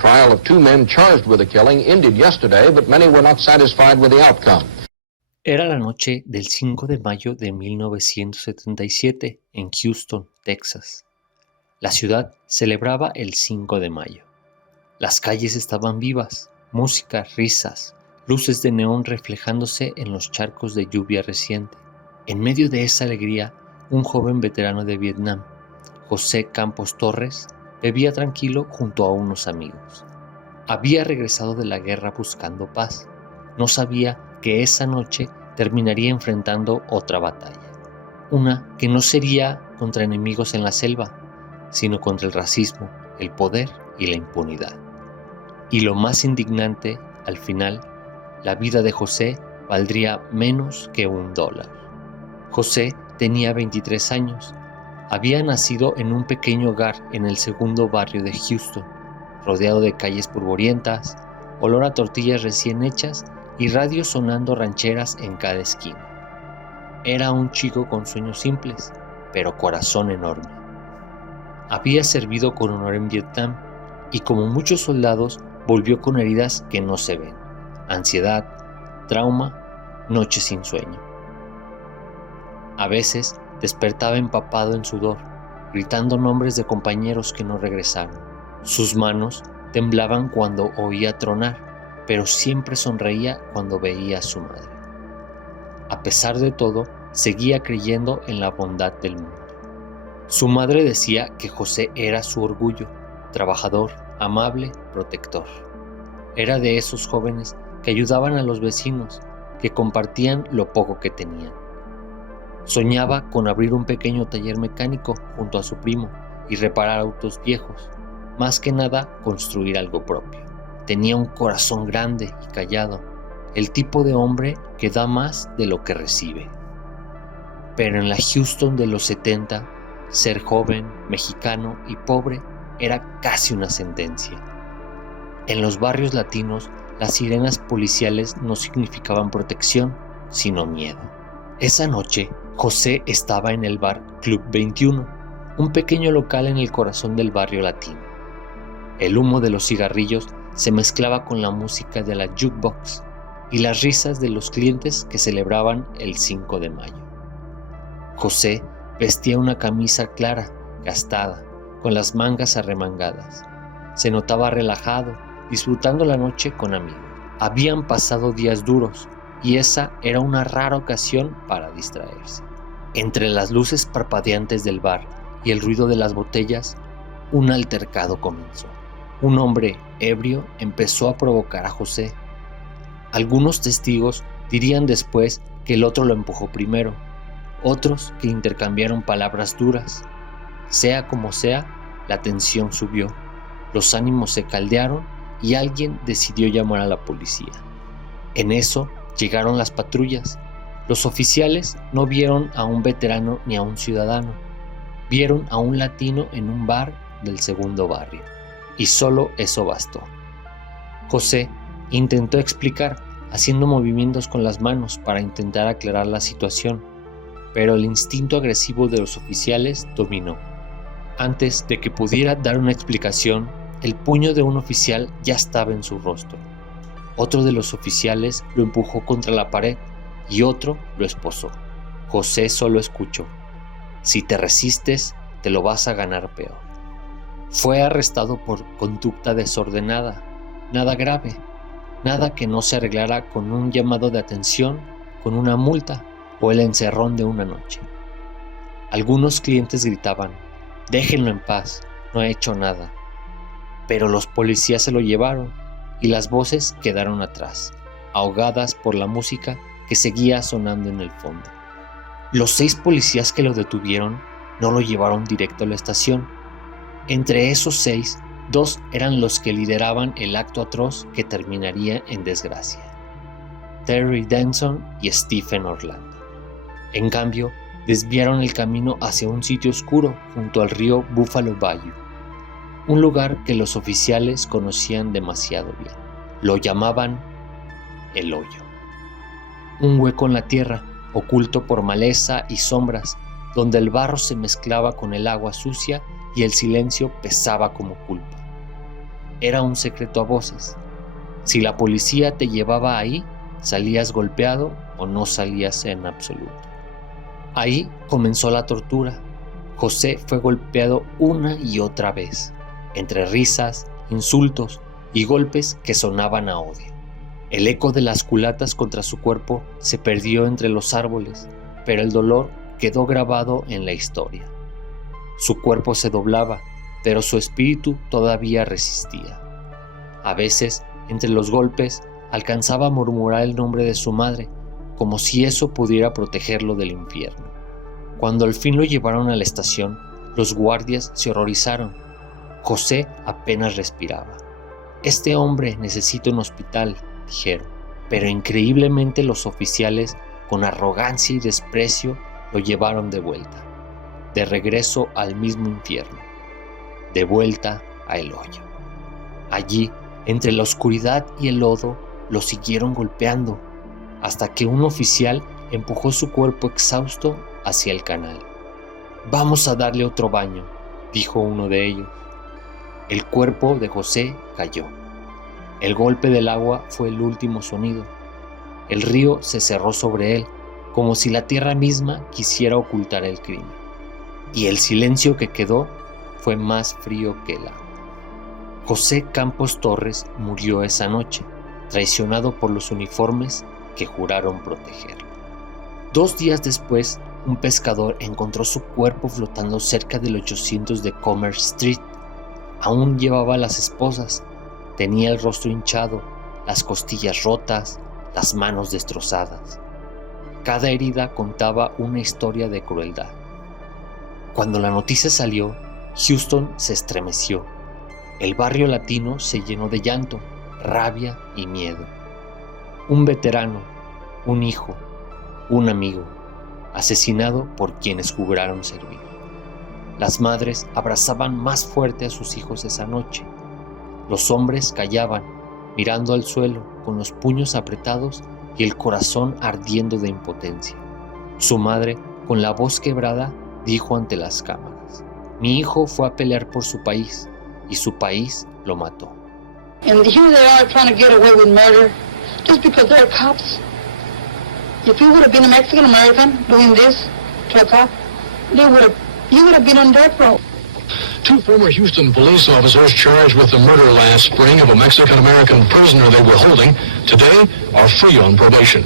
Trial of two men charged with the killing ended yesterday, but many were not satisfied with the outcome. Era la noche del 5 de mayo de 1977 en Houston, Texas. La ciudad celebraba el 5 de mayo. Las calles estaban vivas, música, risas, luces de neón reflejándose en los charcos de lluvia reciente. En medio de esa alegría, un joven veterano de Vietnam, José Campos Torres, bebía tranquilo junto a unos amigos. Había regresado de la guerra buscando paz. No sabía que esa noche terminaría enfrentando otra batalla. Una que no sería contra enemigos en la selva, sino contra el racismo, el poder y la impunidad. Y lo más indignante, al final, la vida de José valdría menos que $1. José tenía 23 años. Había nacido en un pequeño hogar en el segundo barrio de Houston, rodeado de calles polvorientas, olor a tortillas recién hechas y radios sonando rancheras en cada esquina. Era un chico con sueños simples, pero corazón enorme. Había servido con honor en Vietnam y, como muchos soldados, volvió con heridas que no se ven: ansiedad, trauma, noches sin sueño. A veces despertaba empapado en sudor, gritando nombres de compañeros que no regresaron. Sus manos temblaban cuando oía tronar, pero siempre sonreía cuando veía a su madre. A pesar de todo, seguía creyendo en la bondad del mundo. Su madre decía que José era su orgullo, trabajador, amable, protector. Era de esos jóvenes que ayudaban a los vecinos, que compartían lo poco que tenían. Soñaba con abrir un pequeño taller mecánico junto a su primo y reparar autos viejos, más que nada construir algo propio. Tenía un corazón grande y callado, el tipo de hombre que da más de lo que recibe. Pero en la Houston de los 70, ser joven, mexicano y pobre era casi una sentencia. En los barrios latinos, las sirenas policiales no significaban protección, sino miedo. Esa noche, José estaba en el bar Club 21, un pequeño local en el corazón del barrio latino. El humo de los cigarrillos se mezclaba con la música de la jukebox y las risas de los clientes que celebraban el 5 de mayo. José vestía una camisa clara, gastada, con las mangas arremangadas. Se notaba relajado, disfrutando la noche con amigos. Habían pasado días duros y esa era una rara ocasión para distraerse. Entre las luces parpadeantes del bar y el ruido de las botellas, un altercado comenzó. Un hombre ebrio empezó a provocar a José. Algunos testigos dirían después que el otro lo empujó primero, otros que intercambiaron palabras duras. Sea como sea, la tensión subió, los ánimos se caldearon y alguien decidió llamar a la policía. En eso llegaron las patrullas. Los oficiales no vieron a un veterano ni a un ciudadano, vieron a un latino en un bar del segundo barrio. Y solo eso bastó. José intentó explicar, haciendo movimientos con las manos para intentar aclarar la situación, pero el instinto agresivo de los oficiales dominó. Antes de que pudiera dar una explicación, el puño de un oficial ya estaba en su rostro. Otro de los oficiales lo empujó contra la pared y otro lo esposó. José solo escuchó: si te resistes, te lo vas a ganar peor. Fue arrestado por conducta desordenada, nada grave, nada que no se arreglara con un llamado de atención, con una multa o el encerrón de una noche. Algunos clientes gritaban: déjenlo en paz, no ha hecho nada. Pero los policías se lo llevaron y las voces quedaron atrás, ahogadas por la música que seguía sonando en el fondo. Los 6 policías que lo detuvieron no lo llevaron directo a la estación. Entre esos 6, 2 eran los que lideraban el acto atroz que terminaría en desgracia: Terry Denson y Stephen Orlando. En cambio, desviaron el camino hacia un sitio oscuro junto al río Buffalo Bayou, un lugar que los oficiales conocían demasiado bien. Lo llamaban el hoyo. Un hueco en la tierra, oculto por maleza y sombras, donde el barro se mezclaba con el agua sucia y el silencio pesaba como culpa. era un secreto a voces. Si la policía te llevaba ahí, salías golpeado o no salías en absoluto. Ahí comenzó la tortura. José fue golpeado una y otra vez, entre risas, insultos y golpes que sonaban a odio. El eco de las culatas contra su cuerpo se perdió entre los árboles, pero el dolor quedó grabado en la historia. Su cuerpo se doblaba, pero su espíritu todavía resistía. A veces, entre los golpes, alcanzaba a murmurar el nombre de su madre, como si eso pudiera protegerlo del infierno. Cuando al fin lo llevaron a la estación, los guardias se horrorizaron. José apenas respiraba. «Este hombre necesita un hospital», dijeron, pero increíblemente los oficiales, con arrogancia y desprecio, lo llevaron de vuelta, de regreso al mismo infierno, de vuelta a El Hoyo. Allí, entre la oscuridad y el lodo, lo siguieron golpeando, hasta que un oficial empujó su cuerpo exhausto hacia el canal. «Vamos a darle otro baño», dijo uno de ellos. El cuerpo de José cayó. El golpe del agua fue el último sonido. El río se cerró sobre él, como si la tierra misma quisiera ocultar el crimen. Y el silencio que quedó fue más frío que el agua. José Campos Torres murió esa noche, traicionado por los uniformes que juraron protegerlo. 2 días después, un pescador encontró su cuerpo flotando cerca del 800 de Commerce Street. Aún llevaba las esposas, tenía el rostro hinchado, las costillas rotas, las manos destrozadas. Cada herida contaba una historia de crueldad. Cuando la noticia salió, Houston se estremeció. El barrio latino se llenó de llanto, rabia y miedo. Un veterano, un hijo, un amigo, asesinado por quienes juraron servir. Las madres abrazaban más fuerte a sus hijos esa noche. Los hombres callaban, mirando al suelo con los puños apretados y el corazón ardiendo de impotencia. Su madre, con la voz quebrada, dijo ante las cámaras: «Mi hijo fue a pelear por su país y su país lo mató». And here they are trying to get away with murder just because they're cops. If you would have been a Mexican American doing this to a cop, you would have been on death row. 2 former Houston police officers charged with the murder last spring of a Mexican-American prisoner they were holding today are free on probation.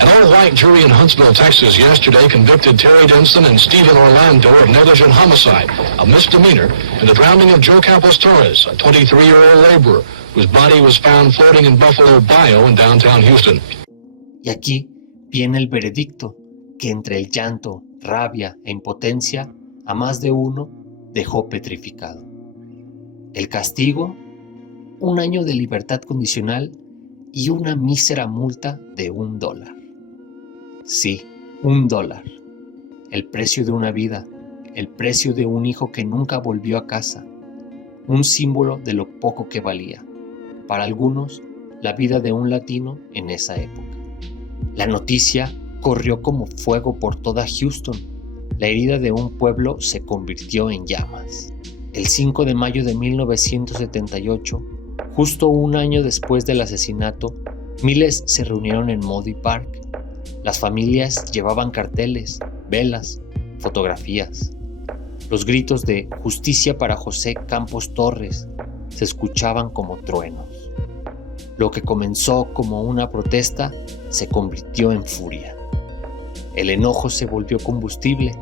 An all-white jury in Huntsville, Texas yesterday convicted Terry Denson and Stephen Orlando of negligent homicide, a misdemeanor, in the drowning of Joe Campos Torres, a 23-year-old laborer whose body was found floating in Buffalo Bayou in downtown Houston. Y aquí viene el veredicto, que entre el llanto, rabia e impotencia, a más de uno dejó petrificado. El castigo: 1 año de libertad condicional y una mísera multa de $1. Sí, $1. El precio de una vida, el precio de un hijo que nunca volvió a casa, un símbolo de lo poco que valía, para algunos, la vida de un latino en esa época. La noticia corrió como fuego por toda Houston. La herida de un pueblo se convirtió en llamas. El 5 de mayo de 1978, justo 1 año después del asesinato, miles se reunieron en Moody Park. Las familias llevaban carteles, velas, fotografías. Los gritos de «Justicia para José Campos Torres» se escuchaban como truenos. Lo que comenzó como una protesta se convirtió en furia. El enojo se volvió combustible.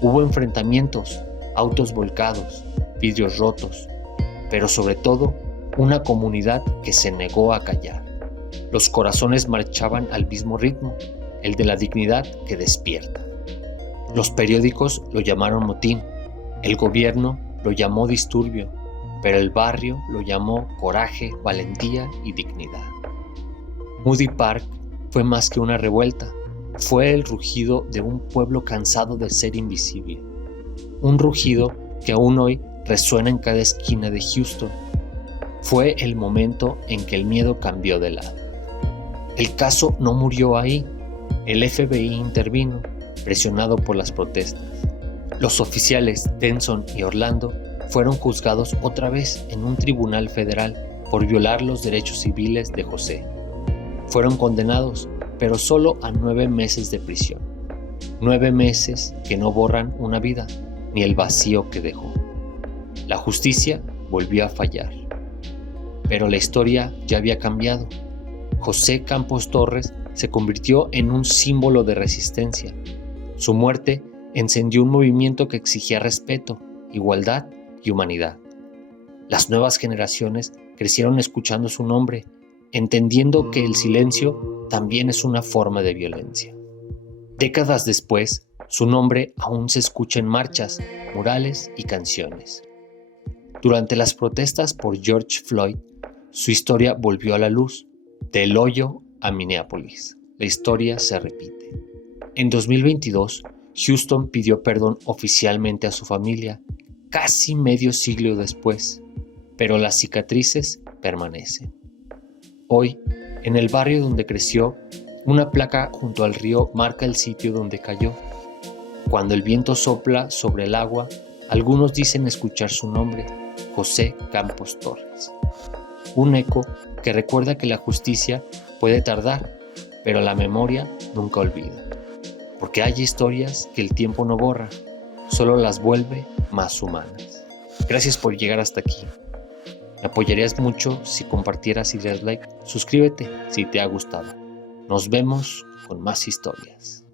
Hubo enfrentamientos, autos volcados, vidrios rotos, pero sobre todo una comunidad que se negó a callar. Los corazones marchaban al mismo ritmo, el de la dignidad que despierta. Los periódicos lo llamaron motín, el gobierno lo llamó disturbio, pero el barrio lo llamó coraje, valentía y dignidad. Moody Park fue más que una revuelta, fue el rugido de un pueblo cansado de ser invisible. Un rugido que aún hoy resuena en cada esquina de Houston. Fue el momento en que el miedo cambió de lado. El caso no murió ahí. El FBI intervino, presionado por las protestas. Los oficiales Denson y Orlando fueron juzgados otra vez en un tribunal federal por violar los derechos civiles de José. Fueron condenados, pero solo a 9 meses de prisión. 9 meses que no borran una vida, ni el vacío que dejó. La justicia volvió a fallar. Pero la historia ya había cambiado. José Campos Torres se convirtió en un símbolo de resistencia. Su muerte encendió un movimiento que exigía respeto, igualdad y humanidad. Las nuevas generaciones crecieron escuchando su nombre, entendiendo que el silencio también es una forma de violencia. Décadas después, su nombre aún se escucha en marchas, murales y canciones. Durante las protestas por George Floyd, su historia volvió a la luz, del hoyo a Minneapolis. La historia se repite. En 2022, Houston pidió perdón oficialmente a su familia, casi medio siglo después, pero las cicatrices permanecen. Hoy, en el barrio donde creció, una placa junto al río marca el sitio donde cayó. Cuando el viento sopla sobre el agua, algunos dicen escuchar su nombre, José Campos Torres. Un eco que recuerda que la justicia puede tardar, pero la memoria nunca olvida. Porque hay historias que el tiempo no borra, solo las vuelve más humanas. Gracias por llegar hasta aquí. Me apoyarías mucho si compartieras y le das like. Suscríbete si te ha gustado. Nos vemos con más historias.